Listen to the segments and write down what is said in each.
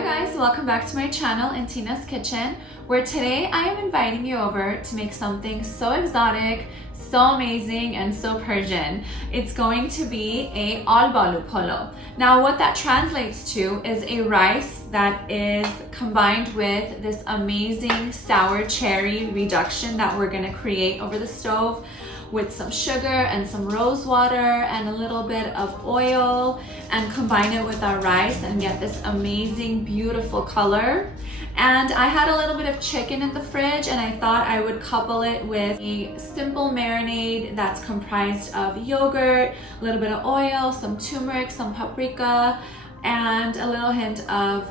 Hi guys, welcome back to my channel in Tina's Kitchen, where today I am inviting you over to make something so exotic, so amazing, and so Persian. It's going to be a Albaloo Polo. Now what that translates to is a rice that is combined with this amazing sour cherry reduction that we're gonna create over the stove with some sugar and some rose water and a little bit of oil, and combine it with our rice and get this amazing, beautiful color. And I had a little bit of chicken in the fridge, and I thought I would couple it with a simple marinade that's comprised of yogurt, a little bit of oil, some turmeric, some paprika, and a little hint of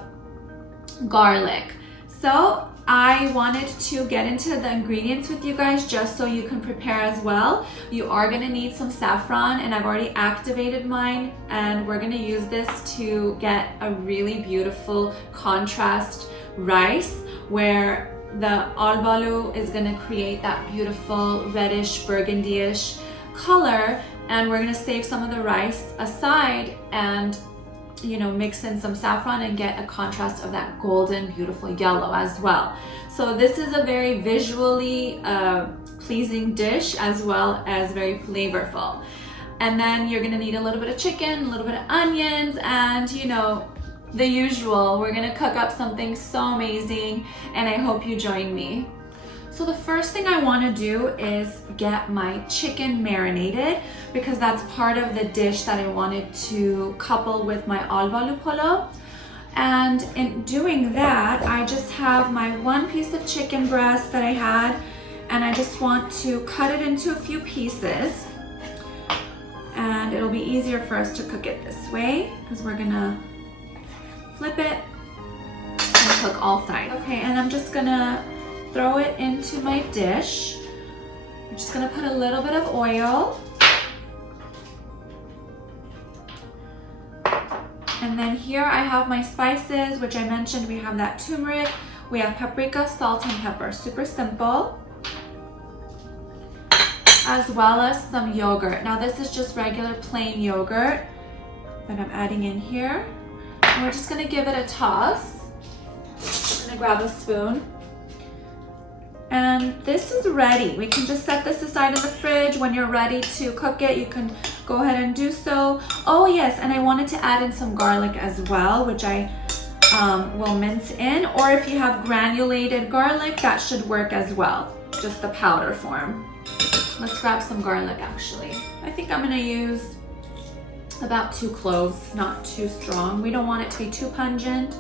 garlic. So I wanted to get into the ingredients with you guys just so you can prepare as well. You are gonna need some saffron, and I've already activated mine, and we're gonna use this to get a really beautiful contrast rice where the albaloo is gonna create that beautiful reddish burgundy-ish color, and we're gonna save some of the rice aside and mix in some saffron and get a contrast of that golden, beautiful yellow as well. So this is a very visually pleasing dish as well as very flavorful. And then you're gonna need a little bit of chicken, a little bit of onions, and the usual. We're gonna cook up something so amazing, and I hope you join me. So the first thing I want to do is get my chicken marinated, because that's part of the dish that I wanted to couple with my Albaloo Polo. And in doing that, I just have my one piece of chicken breast that I had, and I just want to cut it into a few pieces. And it'll be easier for us to cook it this way, because we're gonna flip it and cook all sides. Okay, and I'm just gonna throw it into my dish. I'm just gonna put a little bit of oil. And then here I have my spices, which I mentioned. We have that turmeric, we have paprika, salt, and pepper. Super simple. As well as some yogurt. Now this is just regular plain yogurt that I'm adding in here. And we're just gonna give it a toss. I'm gonna grab a spoon. And this is ready. We can just set this aside in the fridge. When you're ready to cook it, you can go ahead and do so. Oh yes, and I wanted to add in some garlic as well, which I will mince in. Or if you have granulated garlic, that should work as well, just the powder form. Let's grab some garlic actually. I think I'm gonna use about 2 cloves, not too strong. We don't want it to be too pungent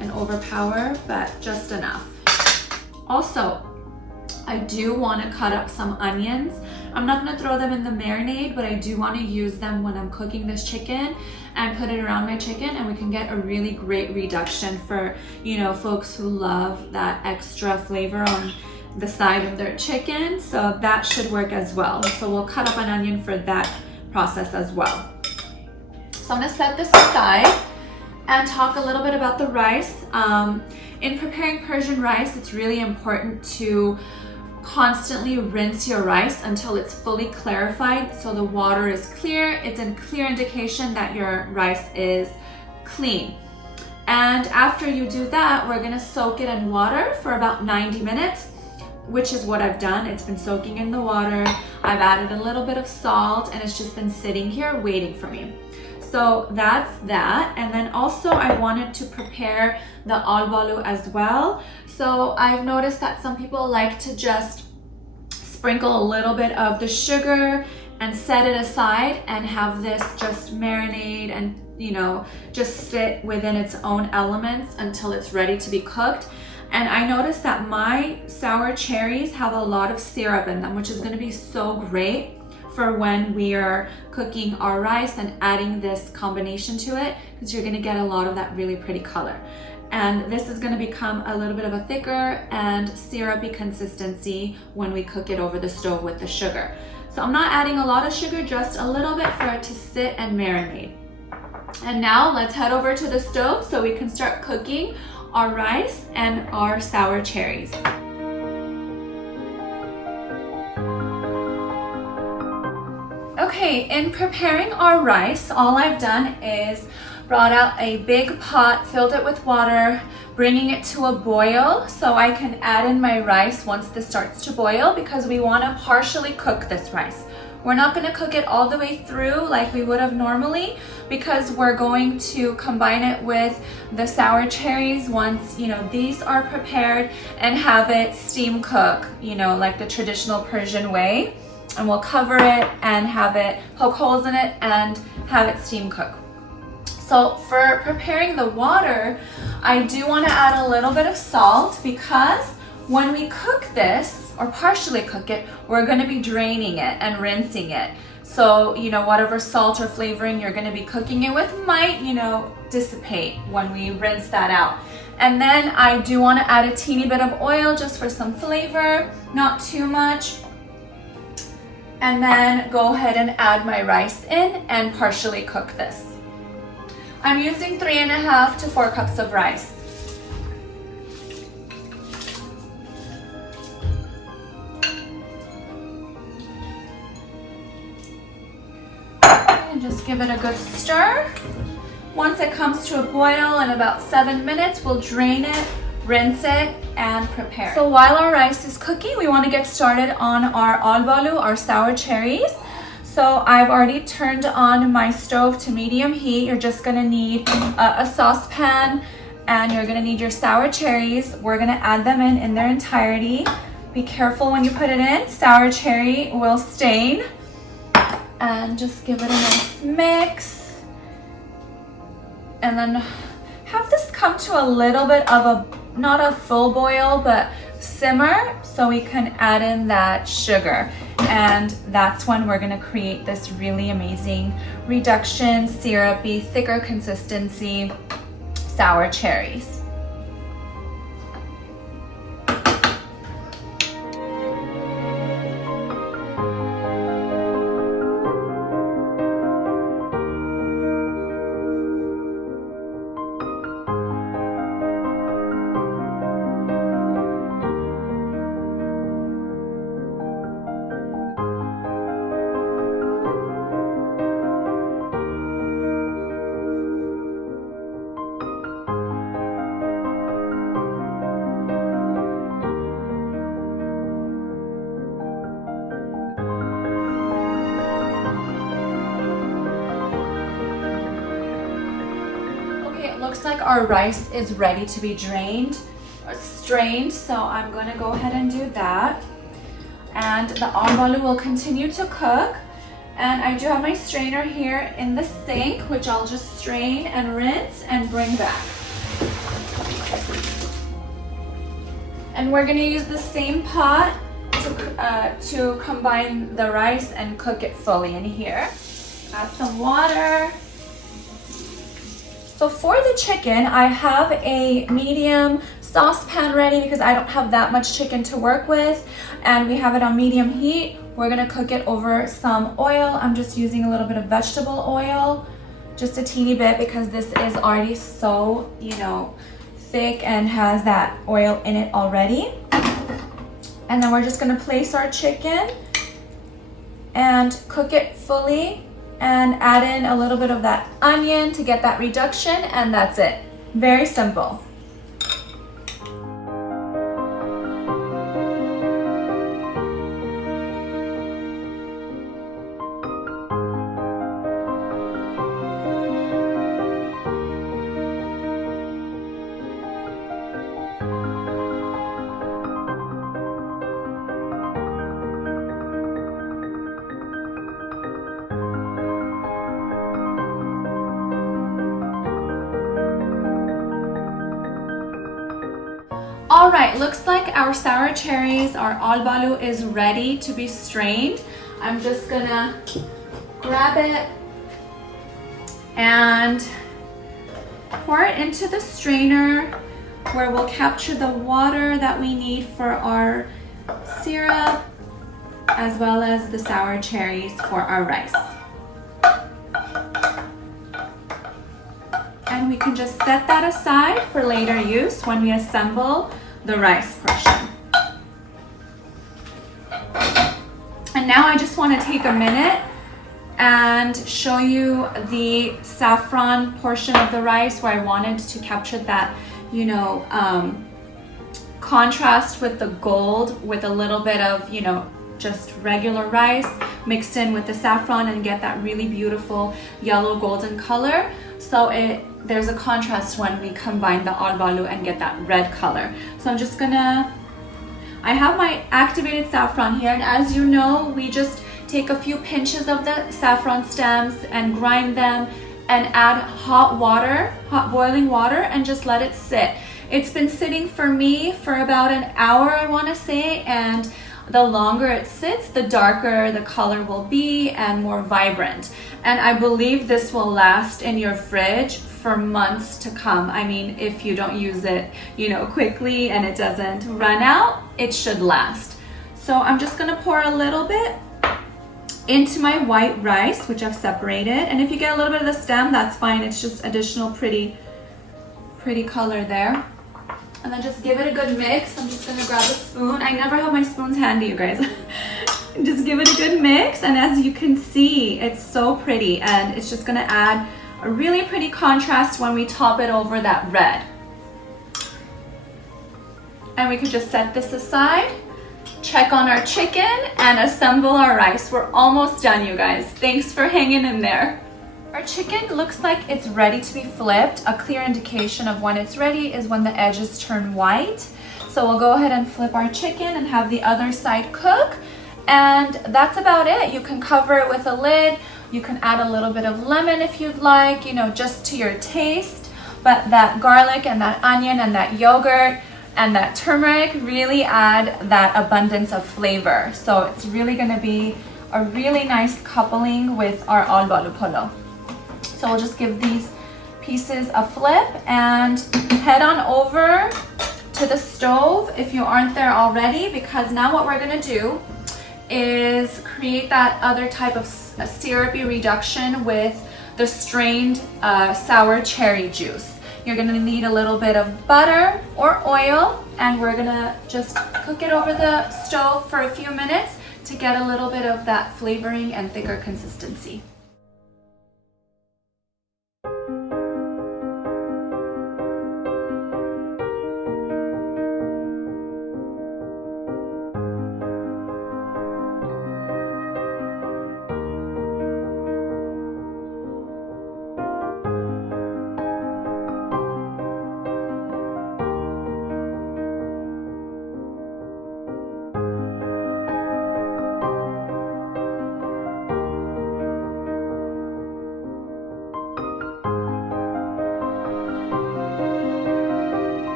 and overpower, but just enough. Also, I do want to cut up some onions. I'm not going to throw them in the marinade, but I do want to use them when I'm cooking this chicken and put it around my chicken, and we can get a really great reduction for, folks who love that extra flavor on the side of their chicken. So that should work as well. So we'll cut up an onion for that process as well. So I'm going to set this aside and talk a little bit about the rice. In preparing Persian rice, it's really important to constantly rinse your rice until it's fully clarified, so the water is clear. It's a clear indication that your rice is clean. And after you do that, we're gonna soak it in water for about 90 minutes, which is what I've done. It's been soaking in the water. I've added a little bit of salt, and it's just been sitting here waiting for me. So that's that. And then also I wanted to prepare the albaloo as well. So I've noticed that some people like to just sprinkle a little bit of the sugar and set it aside and have this just marinate and just sit within its own elements until it's ready to be cooked. And I noticed that my sour cherries have a lot of syrup in them, which is going to be so great for when we are cooking our rice and adding this combination to it, because you're gonna get a lot of that really pretty color. And this is gonna become a little bit of a thicker and syrupy consistency when we cook it over the stove with the sugar. So I'm not adding a lot of sugar, just a little bit for it to sit and marinate. And now let's head over to the stove so we can start cooking our rice and our sour cherries. Okay, in preparing our rice, all I've done is brought out a big pot, filled it with water, bringing it to a boil so I can add in my rice once this starts to boil, because we want to partially cook this rice. We're not going to cook it all the way through like we would have normally, because we're going to combine it with the sour cherries once, you know, these are prepared, and have it steam cook, you know, like the traditional Persian way. And we'll cover it and have it, poke holes in it and have it steam cook. So for preparing the water, I do want to add a little bit of salt, because when we cook this, or partially cook it, we're going to be draining it and rinsing it. So, you know, whatever salt or flavoring you're going to be cooking it with might, you know, dissipate when we rinse that out. And then I do want to add a teeny bit of oil just for some flavor, not too much. And then go ahead and add my rice in and partially cook this. I'm using 3.5 to 4 cups of rice. And just give it a good stir. Once it comes to a boil in about 7 minutes, we'll drain it, rinse it, and prepare it. So while our rice is cooking, we want to get started on our alballoo, our sour cherries. So I've already turned on my stove to medium heat. You're just gonna need a saucepan, and you're gonna need your sour cherries. We're gonna add them in their entirety. Be careful when you put it in. Sour cherry will stain. And just give it a nice mix. And then have this come to a little bit of a, not a full boil, but simmer, so we can add in that sugar. And that's when we're gonna create this really amazing reduction, syrupy, thicker consistency sour cherries. Looks like our rice is ready to be drained or strained, so I'm going to go ahead and do that. And the alballoo will continue to cook. And I do have my strainer here in the sink, which I'll just strain and rinse and bring back. And we're going to use the same pot to combine the rice and cook it fully in here. Add some water. So for the chicken, I have a medium saucepan ready because I don't have that much chicken to work with, and we have it on medium heat. We're gonna cook it over some oil. I'm just using a little bit of vegetable oil, just a teeny bit, because this is already so, you know, thick and has that oil in it already. And then we're just gonna place our chicken and cook it fully, and add in a little bit of that onion to get that reduction, and that's it. Very simple. All right, looks like our sour cherries, our alballoo is ready to be strained. I'm just gonna grab it and pour it into the strainer, where we'll capture the water that we need for our syrup, as well as the sour cherries for our rice. And we can just set that aside for later use when we assemble the rice portion. And now I just want to take a minute and show you the saffron portion of the rice where I wanted to capture that, you know, contrast with the gold with a little bit of, you know, just regular rice mixed in with the saffron and get that really beautiful yellow golden color. So there's a contrast when we combine the alballoo and get that red color. So I'm just gonna, I have my activated saffron here, and as you know, we just take a few pinches of the saffron stems and grind them and add hot water, hot boiling water, and just let it sit. It's been sitting for me for about an hour, I wanna say, and the longer it sits, the darker the color will be and more vibrant. And I believe this will last in your fridge for months to come. I mean, if you don't use it, you know, quickly and it doesn't run out, it should last. So I'm just gonna pour a little bit into my white rice, which I've separated. And if you get a little bit of the stem, that's fine. It's just additional pretty color there. And then just give it a good mix. I'm just gonna grab a spoon. I never have my spoons handy, you guys. Just give it a good mix, and as you can see, it's so pretty, and it's just gonna add a really pretty contrast when we top it over that red. And we could just set this aside, check on our chicken, and assemble our rice. We're almost done, you guys. Thanks for hanging in there. Our chicken looks like it's ready to be flipped. A clear indication of when it's ready is when the edges turn white. So we'll go ahead and flip our chicken and have the other side cook. And that's about it. You can cover it with a lid. You can add a little bit of lemon if you'd like, you know, just to your taste. But that garlic and that onion and that yogurt and that turmeric really add that abundance of flavor. So it's really gonna be a really nice coupling with our Alballoo Polo. So we'll just give these pieces a flip and head on over to the stove if you aren't there already, because now what we're gonna do is create that other type of syrupy reduction with the strained sour cherry juice. You're gonna need a little bit of butter or oil, and we're gonna just cook it over the stove for a few minutes to get a little bit of that flavoring and thicker consistency.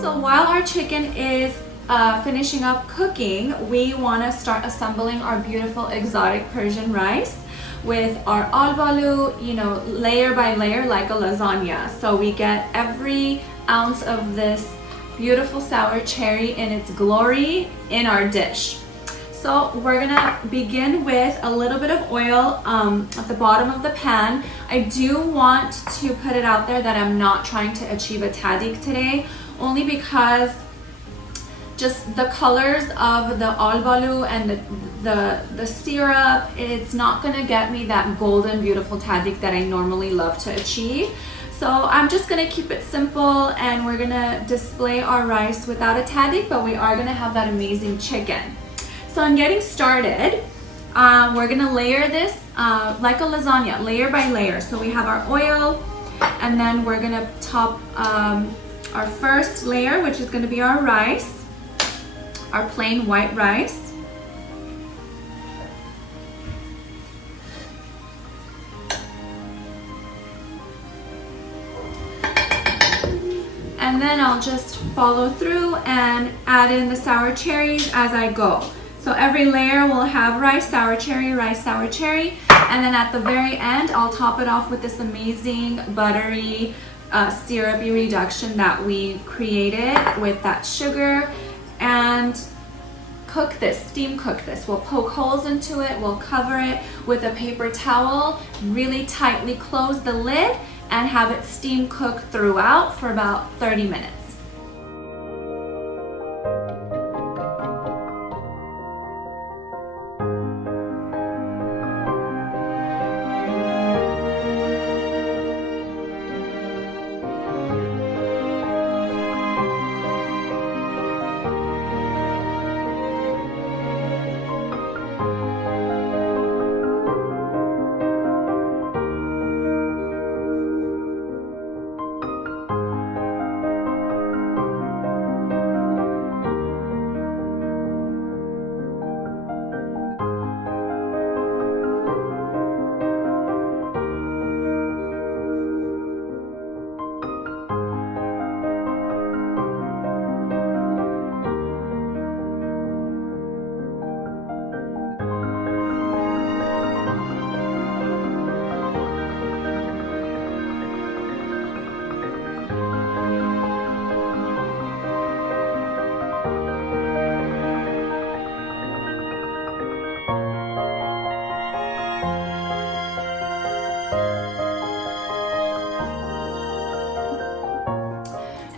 So while our chicken is finishing up cooking, we want to start assembling our beautiful exotic Persian rice with our alballoo, you know, layer by layer like a lasagna. So we get every ounce of this beautiful sour cherry in its glory in our dish. So we're gonna begin with a little bit of oil at the bottom of the pan. I do want to put it out there that I'm not trying to achieve a tahdig today, only because just the colors of the alballoo and the syrup, it's not gonna get me that golden beautiful tahdig that I normally love to achieve. So I'm just gonna keep it simple, and we're gonna display our rice without a tahdig, but we are gonna have that amazing chicken. So in getting started, we're gonna layer this like a lasagna, layer by layer. So we have our oil, and then we're gonna top our first layer, which is gonna be our rice, our plain white rice. And then I'll just follow through and add in the sour cherries as I go. So every layer will have rice, sour cherry, and then at the very end, I'll top it off with this amazing buttery, syrupy reduction that we created with that sugar and cook this, steam cook this. We'll poke holes into it, we'll cover it with a paper towel, really tightly close the lid, and have it steam cook throughout for about 30 minutes.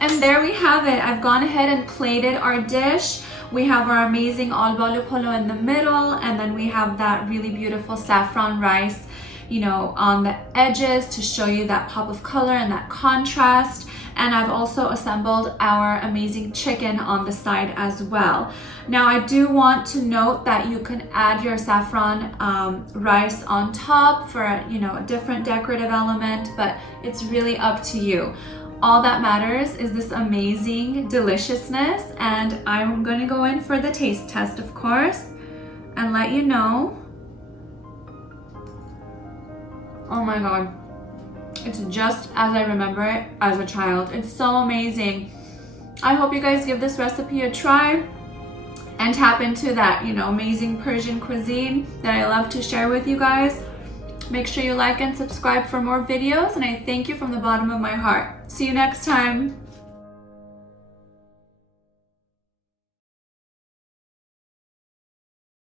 And there we have it. I've gone ahead and plated our dish. We have our amazing Alballoo Polo in the middle, and then we have that really beautiful saffron rice, you know, on the edges to show you that pop of color and that contrast. And I've also assembled our amazing chicken on the side as well. Now I do want to note that you can add your saffron rice on top for, you know, a different decorative element, but it's really up to you. All that matters is this amazing deliciousness, and I'm gonna go in for the taste test, of course, and let you know. Oh my God, it's just as I remember it as a child. It's so amazing. I hope you guys give this recipe a try and tap into that, you know, amazing Persian cuisine that I love to share with you guys. Make sure you like and subscribe for more videos, and I thank you from the bottom of my heart. See you next time.